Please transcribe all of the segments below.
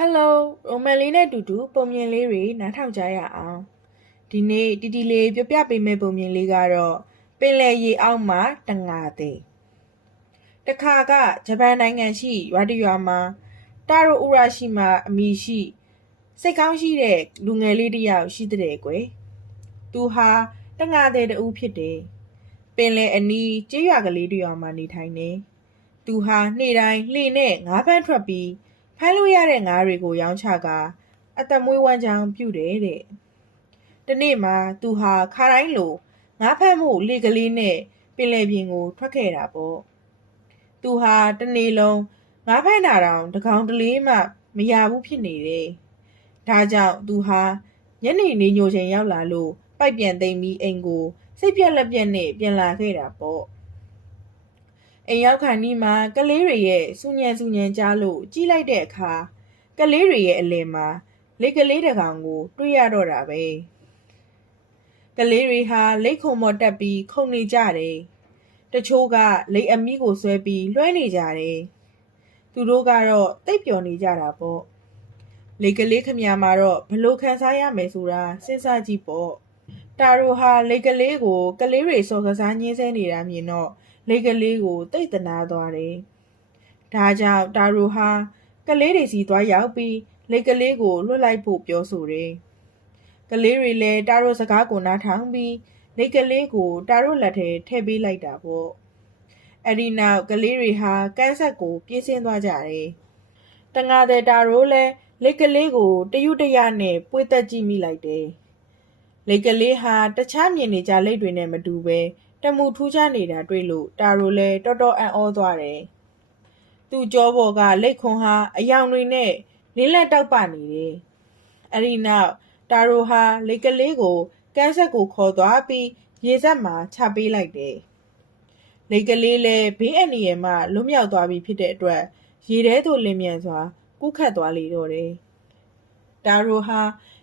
Hello ရိုမန်လေးနဲ့တူတူပုံမြင်လေးတွေနားထောင်ကြရအောင်ဒီနေ့တီတီလေးပြောပြပေးမယ့်ပုံမြင်လေးကတော့ပင်လယ်ရေအောက်မှာတငါသည်တခါကဂျပန်နိုင်ငံရှိရွာတရွာမှာတာရိုဥရရှိမှအမည်ရှိစိတ်ကောင်းရှိတဲ့လူငယ်လေးတစ်ယောက်ရှိတဲ့ကွယ်သူဟာတငါသည်တူဖြစ်တယ်ပင်လယ်အနီးကျေးရွာကလေးတစ်ရွာမှာနေထိုင်နေသူဟာနေ့တိုင်းလှေနဲ့ငါးဖမ်းထွက်ပြီးဖမ်းလို့ရတဲ့ငါးတွေကိုရောင်းချကာအသက်မွေးဝမ်းကြောင်းပြုတယ်တဲ့။တနေ့မှာသူဟာခါတိုင်းလိုငါးဖမ်းမှုလှေကလေးနဲ့ပင်လယ်ပြင်ကိုထွက်ခဲ့တာပေါ့။သူဟာတနေ့လုံးငါးဖမ်းတာတောင်တကောင်တလေးမှမရဘူးဖြစ်နေတယ်။ဒါကြောင့်သူဟာညနေနေညိုချိန်ရောက်လာလို့ပိုက်ပြန်သိမ်းပြီးအိမ်ကိုစိတ်ပြက်လက်ပြက်နဲ့ပြန်လာခဲ့တာပေါ့။အိမ်ရောက်ခါနီးမှာကလေးတွေရဲ့စူညံကြားလို့ကြည့်လိုက်တဲ့အခါကလေးတွေရဲ့အလယ်မှာလိတ်ကလေးတစ်ကောင်ကိုတွေ့ရတော့တာပဲကလေးတွေဟာလိတ်ခုံမော်တက်ပြီးခုန်နေကြတယ်တချို့ကလိတ်အမီးကိုဆွဲပြီးလွှဲနေကြတယ်သူတို့ကတော့တိတ်ပျော်နေကြတာပေါ့လိတ်ကလေးခမမှာတော့ဘလို့ခံစားရမယ်ဆိုတာစဉ်းစားကြည့်ပေါ့တာရိုဟာလိတ်ကလေးကိုကလေးတွေစော်ကစားညှင်းဆဲနေတာမြင်တော့လိတ်ကလေးကိုတိတ်တနာသွားတယ်။ဒါကြောင့်တာရိုဟာကလေးတွေစီသွားရောက်ပြီးလိတ်ကလေးကိုလွတ်လိုက်ဖို့ပြောဆိုတယ်။ကလေးတွေလည်းတာရိုစကားကိုနားထောင်ပြီးလိတ်ကလေးကိုတာရိုလက်ထဲထည့်ပေးလိုက်တာပေါ့။အဲ့ဒီနောက်ကလေးတွေဟာကန်းဆက်ကိုပြေးဆင်းသွားကြတယ်။တငါတဲ့တာရိုလည်းလိတ်ကလေးကိုတရွတ်တရနဲ့ပွေ့သက်ကြည့်မိလိုက်တယ်။လိတ်ကလေးဟာတခြားမြင်နေကြလိတ်တွေနဲ့မတူပဲတမှုထူးခြားနေတာတွေ့လို့တာရိုလည်းတော်တော်အံ့ဩသွားတယ်။သူ့ကြောပေါ်ကလိတ်ခွန်ဟာအယောင်တွေနဲ့လင်းလက်တောက်ပနေတယ်။အဲ့ဒီနောက်တာရိုဟာလိတ်ကလေးကိုကန်းဆက်ကိုခေါ်သွားပြီးရေစက်မှာချပေးလိုက်တယ်။လိတ်ကလေးလည်းဘေးအန္တရာယ်မှလွတ်မြောက်သွားပြီဖြစ်တဲ့အတွက်ရေထဲသို့လင်းမြန်စွာကူးခတ်သွားလေတော့တယ်။တာရိုဟာ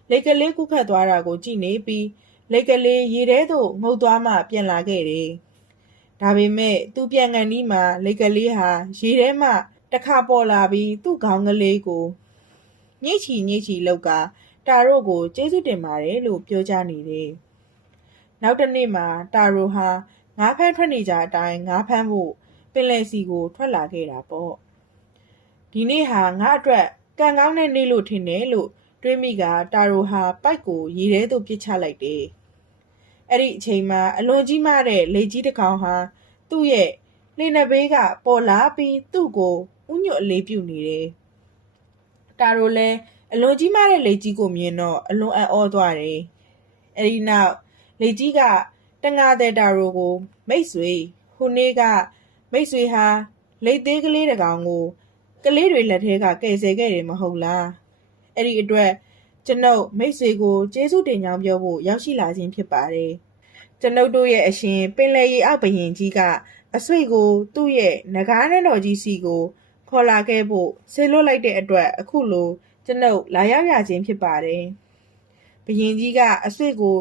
လိတ်ကလေးကူးခတ်သွားတာကိုကြည့်နေပြီးလိတ်ကလေးရေထဲသို့ငုတ်သွားမှပြန်လာခဲ့တယ်။ဒါပေမဲ့သူ့ပြန်ကန်နီးမှာလိတ်ကလေးဟာရေထဲမှတစ်ခါပေါ်လာပြီးသူ့ခေါင်းကလေးကိုညှိချီလောက်ကတာရိုကိုကျေးဇူးတင်ပါတယ်လို့ပြောကြနေတယ်။နောက်တစ်နေ့မှာတာရိုဟာငါးဖမ်းထွက်နေကြအတိုင်းငါးဖမ်းဖို့ပင်လယ်စီကိုထွက်လာခဲ့တာပေါ့။ဒီနေ့ဟာငါ့အတွက်ကံကောင်းတဲ့နေ့လို့ထင်တယ်လို့တွေးမိကတာရိုဟာပိုက်ကိုရေထဲသို့ပစ်ချလိုက်တယ်။အဲ့ဒီအချိန်မှာအလွန်ကြီးမားတဲ့လေကြီးတစ်ကောင်ဟာသူ့ရဲ့လှေနှဘေးကပေါ်လာပြီးသူ့ကိုဥညွတ်အလေးပြုနေတယ်။တာရိုလည်းအလွန်ကြီးမားတဲ့လေကြီးကိုမြင်တော့အလွန်အံ့ဩသွားတယ်။အဲ့ဒီနောက်လေကြီးကတငါတဲ့တာရိုကိုမိတ်ဆွေဟိုနေ့ကမိတ်ဆွေဟာလိတ်သေးကလေးတစ်ကောင်ကိုကလေးတွေလက်ထဲကကယ်ဆယ်ခဲ့တယ်မဟုတ်လား။အဲ့ဒီအတွက်ကျွန်ုပ်မိတ်ဆွေကိုကျေးဇူးတင်ကြောင်းပြောဖို့ရောက်ရှိလာခြင်းဖြစ်ပါတယ်။ကျွန်ုပ်တို့ရဲ့အရှင်ပင်လယ်ရေအောက်ဘရင်ကြီးကအဆွေကိုသူ့ရဲ့နဂါးနန်းတော်ကြီးစီကိုခေါ်လာခဲ့ဖို့ဆေလွတ်လိုက်တဲ့အတွက်အခုလိုကျွန်ုပ်လာရောက်ရခြင်းဖြစ်ပါတယ်။ဘရင်ကြီးကအဆွေကို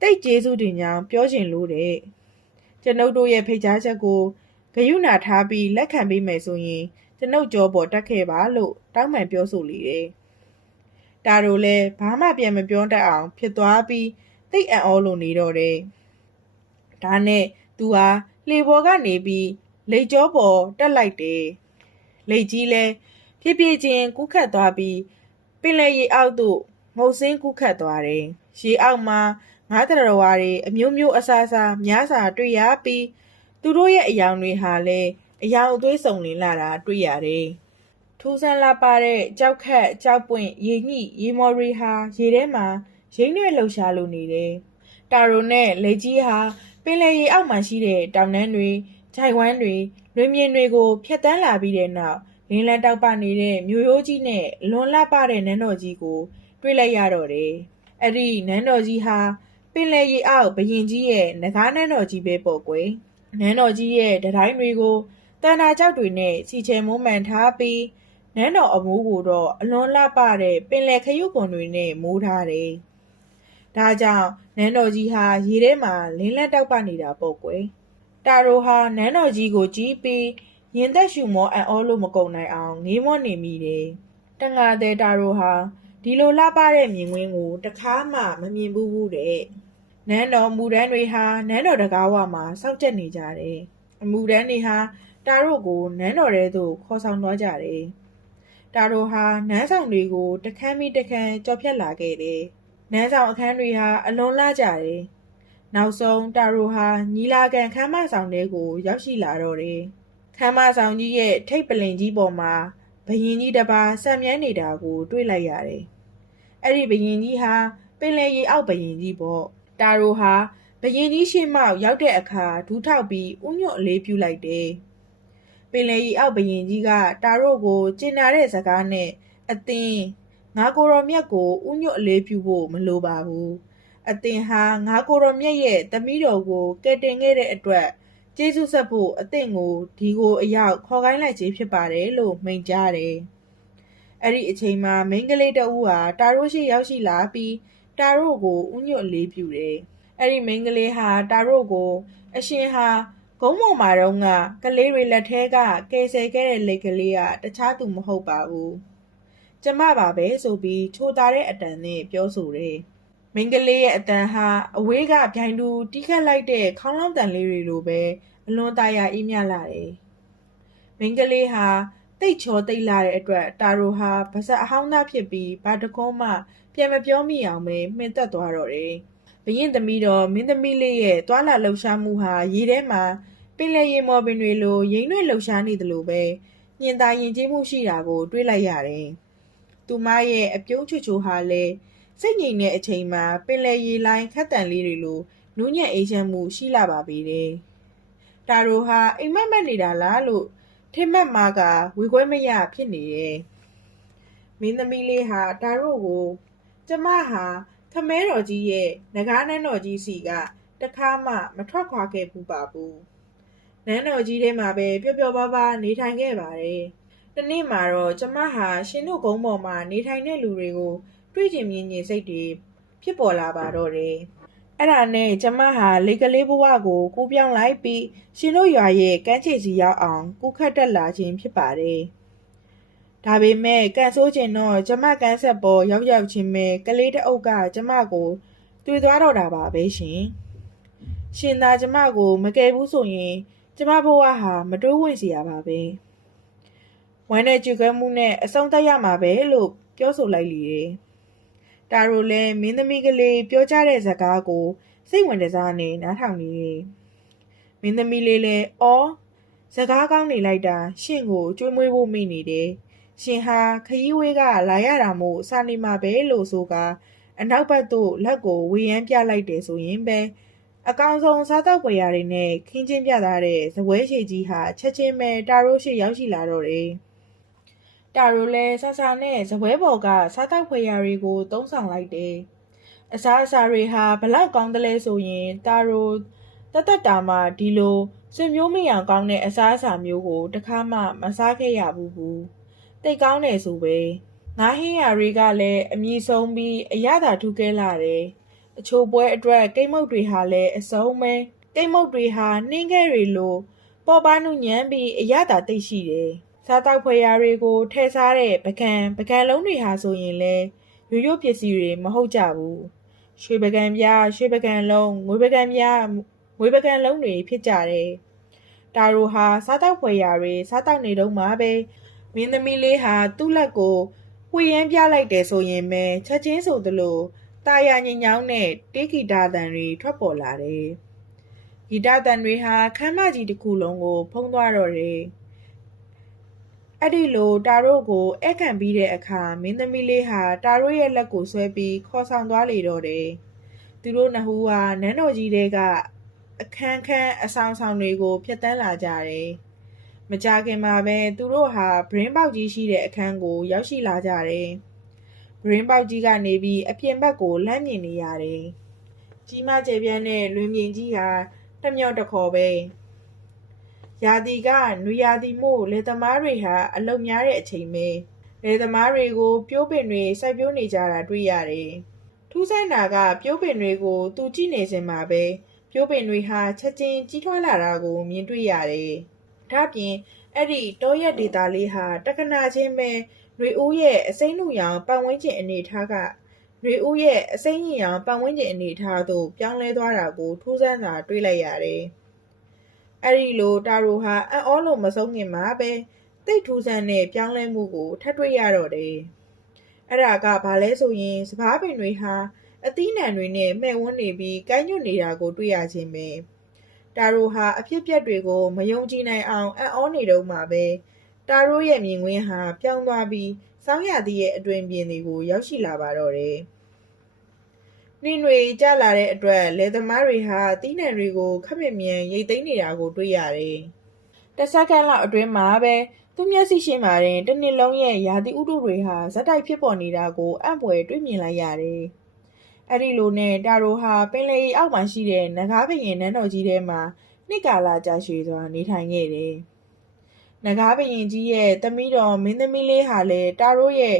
တိတ်ကျေးဇူးတင်ကြောင်းပြောချင်လို့တဲ့။ကျွန်ုပ်တို့ရဲ့ဖိတ်ကြားချက်ကိုဂရုဏာထားပြီးလက်ခံပေးမယ်ဆိုရင်ကျွန်ုပ်ကြောပေါ်တက်ခဲ့ပါလို့တောင်းပန်ပြောဆိုလေတယ်။တာရိုလည်းဘာမှပြန်မပြောတတ်အောင်ဖြစ်သွားပြီးတိတ်အံ့ဩလို့နေတော့တယ်။ဒါနဲ့သူဟာလှေပေါ်ကနေပြီးလိတ်ကြောပေါ်တက်လိုက်တယ်။လိတ်ကြီးလည်းဖြည်းဖြည်းချင်းကူးခတ်သွားပြီးပင်လယ်ရေအောက်သို့ငုတ်ဆင်းကူးခတ်သွားတယ်။ရေအောက်မှာငါးတရဝါတွေအမျိုးမျိုးအစားစားများစွာတွေ့ရပြီးသူတို့ရဲ့အယောင်တွေဟာလည်းအယောင်အသွေးစုံလင်လာတာတွေ့ရတယ်။ထူးဆန်းလာပါတဲ့ကြောက်ခတ်ကြောက်ပွင့်ရေညှိရေမော်ရီဟာရေထဲမှာရိမ့်ရွက်လှုပ်ရှားလို့နေတယ်။တာရိုနဲ့လိတ်ကြီးဟာပင်လယ်ရေအောက်မှာရှိတဲ့တောင်တန်းတွေ၊ဂျိုင်ဝမ်းတွေ၊လွင်ပြင်တွေကိုဖျက်ဆီးလာပြီးတဲ့နောက်လင်းလန်းတောက်ပနေတဲ့မြို့ရိုးကြီးနဲ့လွန်လှပတဲ့နန်းတော်ကြီးကိုတွေ့လိုက်ရတော့တယ်။အဲ့ဒီနန်းတော်ကြီးဟာပင်လယ်ရေအောက်ဘရင်ကြီးရဲ့နဂါးနန်းတော်ကြီးပဲပေါ့ကွယ်။နန်းတော်ကြီးရဲ့တံတိုင်းတွေကိုတန်တာကျောက်တွေနဲ့စီချယ်မွမ်းမံထားပြီးနန်းတော်အမိုးကိုတော့အလွန်လှပတဲ့ပင်လယ်ခရုကွန်တွေနဲ့မိုးထားတယ်။ဒါကြောင့်နန်းတော်ကြီးဟာရေထဲမှာလင်းလက်တောက်ပနေတာပေါ့ကွယ်။တာရိုဟာနန်းတော်ကြီးကိုကြည့်ပြီးရင်သက်ရှူမောအံ့ဩလို့မကုန်နိုင်အောင်ငေးမောနေမိတယ် တငါတဲ့တာတို့ဟာဒီလိုလှပတဲ့မြင်ကွင်းကိုတခါမှမမြင်ဘူးတဲ့နန်းတော်မူတန်းတွေဟာနန်းတော်တကားဝမှာစောင့်ကြက်နေကြတယ်အမူတန်းတွေဟာတာတို့ကိုနန်းတော်ထဲသို့ခေါ်ဆောင်သွားကြတယ်တာတို့ဟာနန်းဆောင်တွေကိုတခန်းပြီးတခန်းကြော်ဖြတ်လာခဲ့တယ်နန်းဆောင်အခန်းတွေဟာအလွန်လှကြတယ်နောက်ဆုံးတာတို့ဟာညီလာခံခမ်းမဆောင်တွေကိုရောက်ရှိလာတော့တယ်ခမ်းမဆောင်ကြီးရဲ့ထိပ်ပလင်ကြီးပေါ်မှာဘယင်ကြီးတစ်ပါးဆက်မြဲနေတာကိုတွေ့လိုက်ရတယ်အဲ့ဒီဘယင်ကြီးဟာပင်လယ်ရေအောက်ဘယင်ကြီးပေါ့တာတို့ဟာဘယင်ကြီးရှေ့မှောက်ရောက်တဲ့အခါဒူးထောက်ပြီးဥညွတ်အလေးပြုလိုက်တယ်ပင်လယ်ရေအောက်ဘယင်ကြီးကတာတို့ကိုကျင်နာတဲ့စကားနဲ့အသင်ငါကိုတော်မြတ်ကိုဥညွတ်အလေးပြုဖို့မလိုပါဘူးအသင်ဟာငါကိုတော်မြတ်ရဲ့သမီးတော်ကိုကယ်တင်ခဲ့တဲ့အတွက်ကျေးဇူးဆက်ဖို့အသင်ကိုဒီကိုအရောက်ခေါ်ခိုင်းလိုက်ခြင်းဖြစ်ပါတယ်လို့မိန့်ကြားတယ်အဲ့ဒီအချိန်မှာမိန်းကလေးတဦးဟာတာတို့ရှိရောက်ရှိလာပြီးတာတို့ကိုဥညွတ်အလေးပြုတယ်အဲ့ဒီမိန်းကလေးဟာတာတို့ကိုအရှင်ဟာဂုံးပေါ်မှာတော့ကလေးတွေလက်ထဲကကယ်ဆယ်ခဲ့တဲ့လက်ကလေးကတခြားသူမဟုတ်ပါဘူးကျမပါပဲဆိုပြီးချိုးသားတဲ့အတန်နဲ့ပြောဆိုတယ်မိန်းကလေးရဲ့အတန်ဟာအဝေးကဗျိုင်တူတီးခတ်လိုက်တဲ့ခေါင်းလောင်းတန်လေးတွေလိုပဲအလွန်တရာအေးမြလာတယ်မိန်းကလေးဟာတိတ်ချောတိတ်လာတဲ့အတွက်တာရိုဟာဗစက်အဟောင်းသားဖြစ်ပြီးဘာတကုန်းမှပြန်မပြောမိအောင်ပဲမှင်သက်သွားတော့တယ်ဘရင်သမီးတော်မင်းသမီးလေးရဲ့တွာလာလှုပ်ရှားမှုဟာရေထဲမှာပင်လယ်ရေမော်ပင်တွေလိုရိမ်ရွက်လှုပ်ရှားနေသလိုပဲညင်သာယဉ်ကျေးမှုရှိတာကိုတွေးလိုက်ရတယ်သူမရဲ့အပြုံးချွချိုဟာလည်းစိတ်ငြိမ်တဲ့အချိန်မှာပင်လယ်ရေလိုင်းခက်တန်လေးတွေလိုနူးညံ့အေးချမ်းမှုရှိလာပါပေတယ်တာရိုဟာအိမ်မက်မက်နေတာလားလို့ထင်မှတ်မှာကဝေခွဲမရဖြစ်နေတယ်မင်းသမီးလေးဟာတာရိုကိုကျမဟာခမဲတော်ကြီးရဲ့နဂါးနန်းတော်ကြီးစီကတခါမှမထွက်ခွာခဲ့ဘူးပါဘူးနန်းတော်ကြီးထဲမှာပဲပျော်ပျော်ပါးပါးနေထိုင်ခဲ့ပါတယ်တနေ့မှာတော့ကျမဟာရှင်တို့ကုန်းပေါ်မှာနေထိုင်တဲ့လူတွေကိုတွေ့ကျင်မြင်ကျင်စိတ်တွေဖြစ်ပေါ်လာပါတော့တယ်အဲ့ဒါနဲ့ကျမဟာလေကလေးဘဝကိုကူးပြောင်းလိုက်ပြီးရှင်တို့ရွာရဲ့ကမ်းခြေစီရောက်အောင်ကူးခတ်တက်လာခြင်းဖြစ်ပါတယ်ဒါပေမဲ့ကန်ဆိုးခြင်းတော့ကျမကန်းဆက်ပေါ်ရောက်ချင်းပဲကလေးတအုပ်ကကျမကိုတွေ့သွားတော့တာပါပဲရှင်သာကျမကိုမကယ်ဘူးဆိုရင်ကျမဘဝဟာမတိုးဝင်စီရပါပဲဝမ်းနဲ့ကြွယ်မှုနဲ့အဆုံးသတ်ရမှာပဲလို့ပြောဆိုလိုက်လေတယ်တာရိုလည်းမင်းသမီးကလေးပြောကြတဲ့စကားကိုစိတ်ဝင်စားနေနားထောင်နေတယ်မင်းသမီးလေးလည်းအော်စကားကောင်းနေလိုက်တာရှင်ကိုကြွေးမွေးဖို့မိနေတယ်ရှင်ဟာခရီးဝေးကလာရတာမို့စာနေမှာပဲလို့ဆိုကအနောက်ဘက်သို့လက်ကိုဝေယမ်းပြလိုက်တယ်ဆိုရင်ပဲအကောင်ဆုံးစားတော့ပွေရာတွေနဲ့ခင်းချင်းပြထားတဲ့ဇပွဲရှိကြီးဟာချက်ချင်းပဲတာရိုရှိရောက်ရှိလာတော့တယ်တာရိုလည်းဆာဆာနဲ့ဇပွဲပေါ်ကစားတော့ဖွယ်ရာတွေကိုသုံးဆောင်လိုက်တယ်။အစားအစာတွေဟာဘလောက်ကောင်းတယ်လဲဆိုရင်တာရိုတတာမှဒီလိုဆွေမျိုးမရအောင်ကောင်းတဲ့အစားအစာမျိုးကိုတခါမှမစားခဲ့ရဘူး။တိတ်ကောင်းတယ်ဆိုပဲ။ငါးဟင်းရာတွေကလည်းအမြည်ဆုံးပြီးအရသာထူးကဲလာတယ်။အချို့ပွဲအတွက်ကိတ်မုတ်တွေဟာလည်းအစုံပဲ။ကိတ်မုတ်တွေဟာနှင်းခဲတွေလိုပေါ်ပါနုညံပြီးအရသာသိရှိတယ်။စားတောက်ဖွယ်ရာတွေကိုထည့်စားတဲ့ပကံလုံးတွေဟာဆိုရင်လည်းရိုးရိုးပစ္စည်းတွေမဟုတ်ကြဘူးရွှေပကံပြရွှေပကံလုံးငွေပကံပြငွေပကံလုံးတွေဖြစ်ကြတယ်တာရိုဟာစားတောက်ဖွယ်ရာတွေစားတောက်နေတော့မှပဲမင်းသမီးလေးဟာသူ့လက်ကိုဝှေ့ရမ်းပြလိုက်တယ်ဆိုရင်ပဲချက်ချင်းဆိုသလိုတာယာညင်ညောင်းနဲ့တေးဂီတာတန်တွေထွက်ပေါ်လာတယ်ဂီတတန်တွေဟာခမ်းမကြီးတစ်ခုလုံးကိုဖုံးသွားတော့တယ်အဲ့ဒီလိုတာရိုကိုအဲ့ခံပြီးတဲ့အခါမင်းသမီးလေးဟာတာရိုရဲ့လက်ကိုဆွဲပြီးခေါ်ဆောင်သွားလေတော့တယ်သူတို့နှစ်ဦးဟာနန်းတော်ကြီးတွေကအခန်းအဆောင်တွေကိုဖျက်ဆီးလာကြတယ်မကြခင်မှာပဲသူတို့ဟာဘရင်းပေါက်ကြီးရှိတဲ့အခန်းကိုရောက်ရှိလာကြတယ်ဘရင်းပေါက်ကြီးကနေပြီးအပြင်ဘက်ကိုလမ်းမြင်နေရတယ်ကြီးမကျယ်ပြန့်တဲ့လွင်ပြင်ကြီးဟာတမျောတခေါ်ပဲရာသီကနွေရာသီမို့လယ်သမားတွေဟာအလုပ်များတဲ့အချိန်ပဲလယ်သမားတွေကိုပြိုးပင်တွေစိုက်ပျိုးနေကြတာတွေ့ရတယ်ထူးဆန်းတာကပြိုးပင်တွေကိုသူကြည့်နေစင်မှာပဲပြိုးပင်တွေဟာချက်ချင်းကြီးထွားလာတာကိုမြင်တွေ့ရတယ်ဒါပြင်အဲ့ဒီတောရက်ဒေတာလေးဟာတက္ကနာချင်းပဲ နွေဦးရဲ့အစိမ်းနုရောင်ပတ်ဝန်းကျင်အနေအထားကနွေဦးရဲ့အစိမ်းရင်ရောင်ပတ်ဝန်းကျင်အနေအထားသို့ပြောင်းလဲသွားတာကိုထူးဆန်းစွာတွေ့လိုက်ရတယ်။အဲ့ဒီလိုတာရိုဟာအံ့ဩလို့မဆုံးခင်မှာပဲသိပ်ထူးဆန်းတဲ့ပြောင်းလဲမှုကိုထပ်တွေ့ရတော့တယ်။အဲ့ဒါကဘာလဲဆိုရင်စပားပင်တွေဟာအသီးနှံတွေနဲ့မှဲ့ဝန်းနေပြီးကိုင်းညွတ်နေတာကိုတွေ့ရခြင်းပဲ။တာရိုဟာအဖြစ်အပျက်တွေကိုမယုံကြည်နိုင်အောင်အံ့ဩနေတော့မှပဲတာရိုရဲ့မြင်ကွင်းဟာပြောင်းသွားပြီးဆောင်းရာသီရဲ့အတွင်ပြင်တွေကိုရောက်ရှိလာပါတော့တယ်။နှင်းတွေကျလာတဲ့အတွက်လယ်သမားတွေဟာသီးနှံတွေကိုခပ်မြန်မြန်ရိတ်သိမ်းနေတာကိုတွေ့ရတယ်။တစ်စက္ကန့်လောက်အတွင်းမှာပဲသူ့မျက်စိရှိမှတင်တစ်နှစ်လုံးရဲ့ရာသီဥတုတွေဟာဇက်တိုက်ဖြစ်ပေါ်နေတာကိုအံ့ဖွယ်တွေ့မြင်လိုက်ရတယ်။အဲ့ဒီလိုနဲ့တာရိုဟာပင်လယ်ရေအောက်မှာရှိတဲ့နဂါးဘရင်နန်းတော်ကြီးထဲမှာနှစ်ကာလကြာရှည်စွာနေထိုင်ခဲ့တယ်။နဂါးဘရင်ကြီးရဲ့သမီးတော်မင်းသမီးလေးဟာလည်းတာရိုရဲ့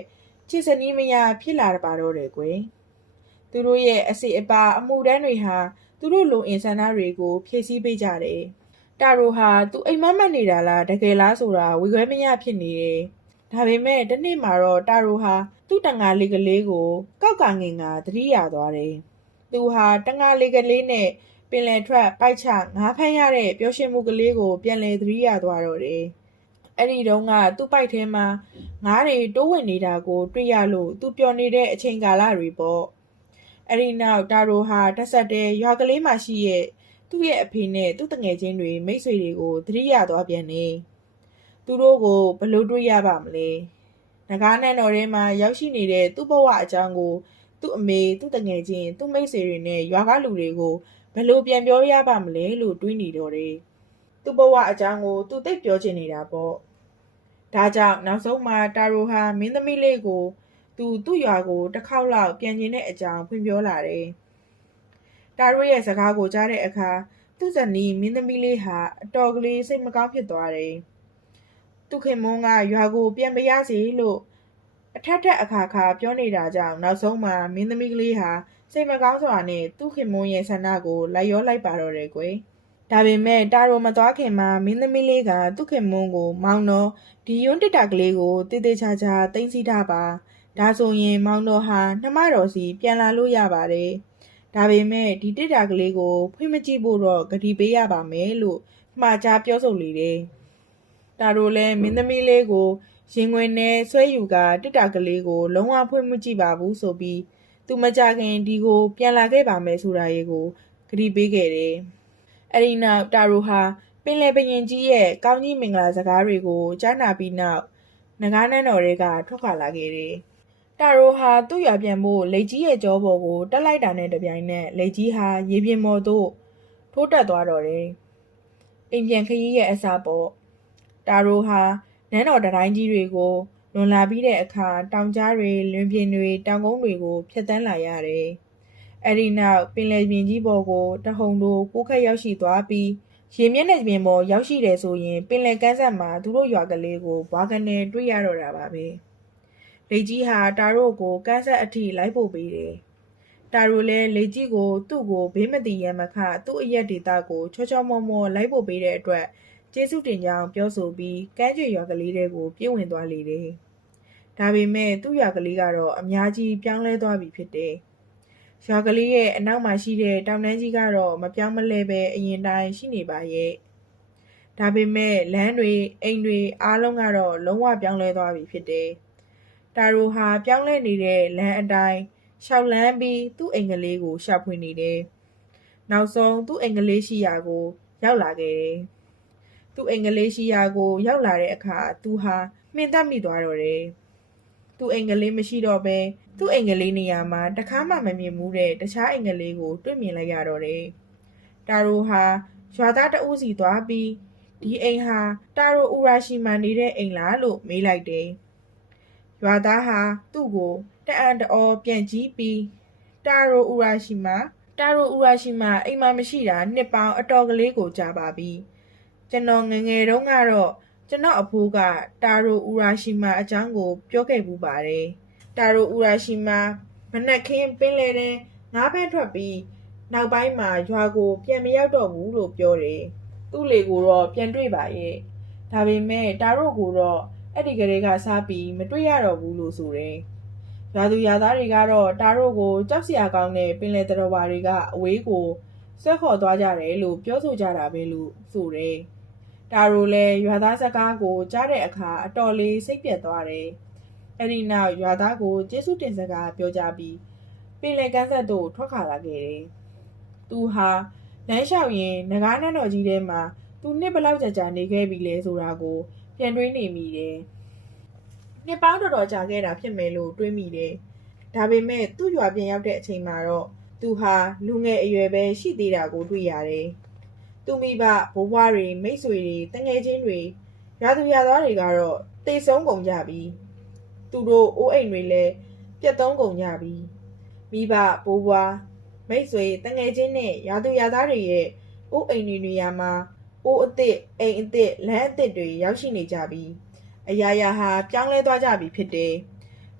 ချစ်စနီးမယားဖြစ်လာပါတော့တယ်ကွယ်။သူတို့ရဲ့အစီအပါအမှုတန်းတွေဟာသူတို့လိုအင်ဆန္ဒတွေကိုဖြည့်ဆည်းပေးကြတယ်။တာရိုဟာသူအိမ်မက်မက်နေတာလားတကယ်လားဆိုတာဝေခွဲမရဖြစ်နေတယ်။ဒါပေမဲ့တစ်နေ့မှာတော့တာရိုဟာသူ့တငါလေးကလေးကိုကောက်ကငင်ကသတိရသွားတယ်။သူဟာတငါလေးကလေးနဲ့ပင်လယ်ထွက်ပိုက်ချငါးဖမ်းရတဲ့ပျော်ရွှင်မှုကလေးကိုပြန်လည်သတိရသွားတော့တယ်။အဲ့ဒီတုန်းကသူ့ပိုက်ထဲမှာငါးတွေတိုးဝင်နေတာကိုတွေ့ရလို့သူပျော်နေတဲ့အချိန်ကာလတွေပေါ့။အဲ့ဒီနောက်တာရိုဟာတက်ဆက်တဲ့ရွာကလေးမှာရှိရဲ့သူ့ရဲ့အဖေနဲ့သူ့တငယ်ချင်းတွေမိတ်ဆွေတွေကိုသတိရသွားပြန်နေ။သူတို့ကိုဘယ်လိုတွေ့ရပါမလဲ။နဂါးနန်းတော်ထဲမှာရောက်ရှိနေတဲ့သူ့ဘဝအကြောင်းကိုသူ့အမေသူ့တငယ်ချင်းသူ့မိတ်ဆွေတွေနဲ့ရွာကလူတွေကိုဘယ်လိုပြန်ပြောရပါမလဲလို့တွေးနေတော့တယ်။သူ့ဘဝအကြောင်းကိုသူသိပြောချင်နေတာပေါ့။ဒါကြောင့်နောက်ဆုံးမှာတာရိုဟာမင်းသမီးလေးကိုသူ့ရွာကိုတစ်ခေါက်လောက်ပြန်ကျင်တဲ့အကြောင်းဖွင့်ပြောလာတယ်။တာရိုရဲ့စကားကိုကြားတဲ့အခါသူ့ဇနီးမင်းသမီးလေးဟာအတော်ကလေးစိတ်မကောင်းဖြစ်သွားတယ်။သူခင်မွန်းကရွာကိုပြန်မရစေလို့အထက်ထက်အခါခါပြောနေတာကြောင့်နောက်ဆုံးမှာမင်းသမီးကလေးဟာစိတ်မကောင်းစွာနဲ့သူ့ခင်မွန်းရဲ့ဆန္ဒကိုလိုက်ရောလိုက်ပါတော့တယ်ကွယ်။ဒါပေမဲ့တာရိုမသွားခင်မှာမင်းသမီးလေးကသူ့ခင်မွန်းကိုမောင်တော်ဒီယွန်းတစ်တာကလေးကိုတေးသေးချာချာသိမ်းဆည်းထားပါဒါဆိုရင်မောင်တော်ဟာနှမတော်စီပြန်လာလို့ရပါတယ်ဒါပေမဲ့ဒီတစ်တာကလေးကိုဖွင့်မကြည့်ဖို့တော့ဂတိပေးရပါမယ်လို့မှားကြားပြောဆိုလေတယ်တာရိုလည်းမင်းသမီးလေးကိုရင်ခွင်နဲ့ဆွဲယူကတစ်တာကလေးကိုလုံးဝဖွင့်မကြည့်ပါဘူးဆိုပြီးသူမကြခင်ဒီကိုပြန်လာခဲ့ပါမယ်ဆိုတာရေကိုဂတိပေးခဲ့တယ်အဲ့ဒီနောက်တာရိုဟာပင်လယ်ဘရင်ကြီးရဲ့ကောင်းကြီးမင်္ဂလာစကားတွေကိုကြားနာပြီးနောက်နဂါးနန်းတော်တွေကထွက်ခွာလာခဲ့တယ်။တာရိုဟာသူ့ရွာပြန်ဖို့လက်ကြီးရဲ့ကြောပေါ်ကိုတက်လိုက်တာနဲ့တပြိုင်နက်လက်ကြီးဟာရေပြင်ပေါ်သို့ထိုးတက်သွားတော့တယ်။အိမ်ပြန်ခရီးရဲ့အစားပေါ့။တာရိုဟာနန်းတော်တိုင်းကြီးတွေကိုလွန်လာပြီးတဲ့အခါတောင်ကြားတွေလွင်ပြင်တွေတောင်ကုန်းတွေကိုဖျက်ဆီးလာရတယ်။အဲ့ဒီနောက်ပင်လယ်ပြင်ကြီးပေါ်ကိုတဟုန်တို့ကိုခက်ရောက်ရှိသွားပြီးရေမျက်နှာပြင်ပေါ်ရောက်ရှိတယ်ဆိုရင်ပင်လယ်ကမ်းစပ်မှာသူတို့ရွာကလေးကိုဘွားကနေတွေ့ရတော့တာပါပဲလေကြီးဟာတာရိုကိုကမ်းစပ်အထိလိုက်ပို့ပေးတယ်တာရိုလည်းလေကြီးကိုသူ့ကိုဘေးမတိရန်မခသူ့အရက်ဒေတာကိုချောချောမောမောလိုက်ပို့ပေးတဲ့အတွက်ကျေးဇူးတင်ကြောင်းပြောဆိုပြီးကမ်းခြေရွာကလေးတွေကိုပြေးဝင်သွားလေတယ်ဒါပေမဲ့သူ့ရွာကလေးကတော့အများကြီးပြောင်းလဲသွားပြီဖြစ်တယ်ရွာကလေးရဲ့အနောက်မှာရှိတဲ့တောင်တန်းကြီးကတော့မပြောင်းမလဲပဲအရင်တိုင်းရှိနေပါရဲ့ဒါပေမဲ့လမ်းတွေအိမ်တွေအားလုံးကတော့လုံးဝပြောင်းလဲသွားပြီဖြစ်တယ်တာရိုဟာပြောင်းလဲနေတဲ့လမ်းအတိုင်းရှောက်လန်းပြီးသူ့အိမ်ကလေးကိုရှာဖွေနေတယ်နောက်ဆုံးသူ့အိမ်ကလေးရှိရာကိုရောက်လာခဲ့တယ်သူ့အိမ်ကလေးရှိရာကိုရောက်လာတဲ့အခါသူဟာမှင်သက်မိသွားတော့တယ်သူ့အိမ်ကလေးမရှိတော့ဘဲသူ့အိမ်ကလေးနေရာမှာတခါမှမမြင်ဘူးတဲ့တခြားအိမ်ကလေးကိုတွေ့မြင်လိုက်ရတော့တယ်။တာရိုဟာရွာသားတဦးစီသွားပြီးဒီအိမ်ဟာတာရိုအူရာရှိမာနေတဲ့အိမ်လားလို့မေးလိုက်တယ်။ရွာသားဟာသူ့ကိုတအံ့တော်ပြန်ကြည့်ပြီးတာရိုအူရာရှိမာအိမ်မှာမရှိတာနှစ်ပေါင်းအတော်ကလေးကိုကြာပါပြီ။ကျွန်တော်ငယ်ငယ်တုန်းကတော့ကျွန်တော်အဖိုးကတာရိုအူရာရှိမာအကြောင်းကိုပြောခဲ့ပူပါတယ်။တာရိုအူရာရှိမာမနက်ခင်းပင်လေတဲ့ငါးဖက်ထွက်ပြီးနောက်ပိုင်းမှာရွာကိုပြန်မရောက်တော့ဘူးလို့ပြောတယ်။သူ့လေကိုတော့ပြန်တွေ့ပါရဲ့။ဒါပေမဲ့တာရိုကိုတော့ အဲ့ဒီကလေးကစားပြီးမတွေ့ရတော့ဘူးလို့ဆိုတယ်ရွာသူရွာသားတွေကတော့တားတို့ကိုကြောက်စရာကောင်းတဲ့ပင်လယ်တော်ဘာတွေကအဝေးကိုဆွဲခေါ်သွားကြတယ်လို့ပြောဆိုကြတာပဲလို့ဆိုတယ်တားတို့လည်းရွာသားစကားကိုကြားတဲ့အခါအတော်လေးစိတ်ပြတ်သွားတယ်အဲ့ဒီနောက်ရွာသားကိုကျေးဇူးတင်စကားပြောကြပြီးပင်လယ်ကမ်းစပ်သို့ထွက်ခါလာခဲ့တယ်သူဟာလမ်းလျှောက်ရင်ငကားနန်းတော်ကြီးထဲမှာသူနှစ်ဘလောက်ကြာနေခဲ့ပြီလဲဆိုတာကိုပြန်တွေးနေမိတယ်နှစ်ပေါင်းတော်တော်ကြာခဲ့တာဖြစ်မယ်လို့တွေးမိတယ်ဒါပေမဲ့သူ့ရွာပြန်ရောက်တဲ့အချိန်မှာတော့သူဟာလူငယ်အရွယ်ပဲရှိသေးတာကိုတွေ့ရတယ်သူမိဘဘိုးဘွားတွေမိတ်ဆွေတွေတငယ်ချင်းတွေရွာသူရွာသားတွေကတော့တေဆုံးကုန်ကြပြီသူတို့အိုးအိမ်တွေလည်းပြတ်သုံးကုန်ကြပြီမိဘဘိုးဘွားမိတ်ဆွေတငယ်ချင်းနဲ့ရွာသူရွာသားတွေရဲ့အိုးအိမ်တွေနေရာမှာအိုးအသစ်အိမ်အသစ်လမ်းအသစ်တွေရောက်ရှိနေကြပြီအရာရာဟာပြောင်းလဲသွားကြပြီဖြစ်တယ်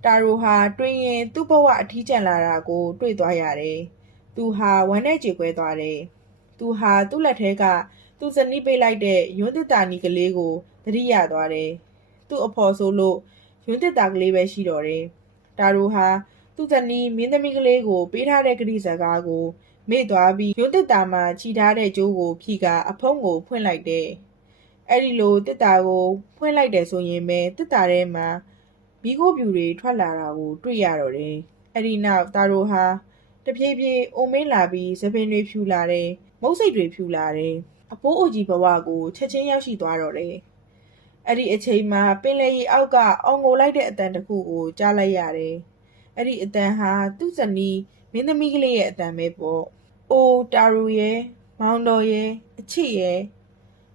တာရိုဟာတွင်ရင်သူ့ဘဝအထီးကျန်လာတာကိုတွေ့သွားရတယ်သူဟာဝမ်းနဲ့ကြေကွဲသွားတယ်သူဟာသူ့လက်ထဲကသူ့ဇနီးပေးလိုက်တဲ့ယွန်းတစ်တာနီကလေးကိုသတိရသွားတယ်သူ့အဖော်ဆိုလို့ယွန်းတစ်တာကလေးပဲရှိတော့တယ်တာရိုဟာသူ့ဇနီးမင်းသမီးကလေးကိုပေးထားတဲ့ကတိစကားကိုမေ့သွားပြီးယွန်းတစ်တာမှာခြိထားတဲ့ကြိုးကိုဖြီကအဖုံးကိုဖွင့်လိုက်တယ်အဲ့ဒီလိုတစ်တာကိုဖွင့်လိုက်တယ်ဆိုရင်ပဲတစ်တာထဲမှာမီးခိုးပြူတွေထွက်လာတာကိုတွေ့ရတော့တယ်အဲ့ဒီနောက်တာရိုဟာတဖြည်းဖြည်းအိုမင်းလာပြီးသပင်တွေဖြူလာတယ်မုတ်စိတ်တွေဖြူလာတယ်အဖိုးအိုကြီးဘဝကိုချက်ချင်းရောက်ရှိသွားတော့တယ်အဲ့ဒီအချိန်မှာပင်လယ်ရေအောက်ကအောင်ငိုလိုက်တဲ့အတန်တစ်ခုကိုကြားလိုက်ရတယ်အဲ့ဒီအတန်ဟာသူ့ဇနီးမင်းသမီးကလေးရဲ့အတန်ပဲပေါ့အိုတာရိုရဲ့မောင်တော်ရဲ့အချစ်ရဲ့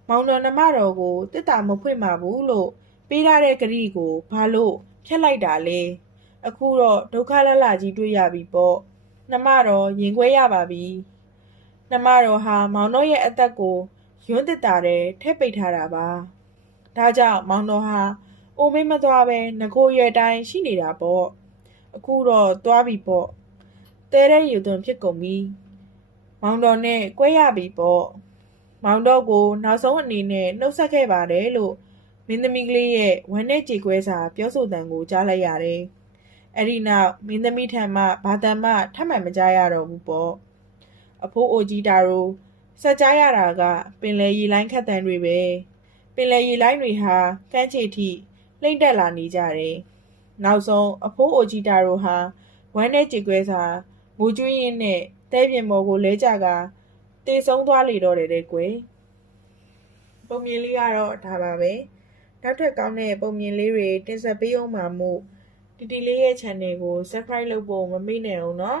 မောင်တော်နှမတော်ကိုတစ်တာမဖွင့်ပါဘူးလို့ပေးထားတဲ့ကတိကိုဘာလို့ဖြတ်လိုက်တာလဲအခုတော့ဒုက္ခလလကြီးတွေ့ရပြီပေါ့နှမတော်ရင်ခွဲရပါပြီနှမတော်ဟာမောင်တော်ရဲ့အသက်ကိုယွန်းတစ်တာထဲထည့်ပိတ်ထားတာပါဒါကြောင့်မောင်တော်ဟာအိုမင်းမသွားပဲငကိုရွယ်တိုင်းရှိနေတာပေါ့အခုတော့သွားပြီပေါ့တဲတဲ့ယူသွန်းဖြစ်ကုန်ပြီမောင်တော်နဲ့ကွဲရပြီပေါ့မောင်တော်ကိုနောက်ဆုံးအနေနဲ့နှုတ်ဆက်ခဲ့ပါတယ်လို့မင်းသမီးကလေးရဲ့ဝမ်းနဲ့ကြေကွဲစာပြောဆိုတံကိုကြားလိုက်ရတယ်အဲ့ဒီနောက်မင်းသမီးထံမှဘာတန်မှထပ်မှန်မကြားရတော့ဘူးပေါ့အဖိုးအိုကြီးတာရိုဆက်ကြားရတာကပင်လယ်ရေလိုင်းခတ်တန်းတွေပဲပင်လယ်ရေလိုင်းတွေဟာကမ်းခြေထိလှိမ့်တက်လာနေကြတယ်နောက်ဆုံးအဖိုးအိုကြီးတာရိုဟာဝမ်းနဲ့ကြေကွဲစာငိုကြွေးရင်းနဲ့တဲပြင်ပေါ်ကိုလဲကြကတေဆုံးသွားလေတော့တယ်တဲ့ကွယ်ပုံမြင်လေးကတော့ဒါပါပဲနောက်ထပ်ကောင်းတဲ့ပုံမြင်လေးတွေတင်ဆက်ပေးအောင်ပါမို့တီတီလေးရဲ့ channel ကို subscribe လုပ်ဖို့မမေ့နဲ့အောင်နော်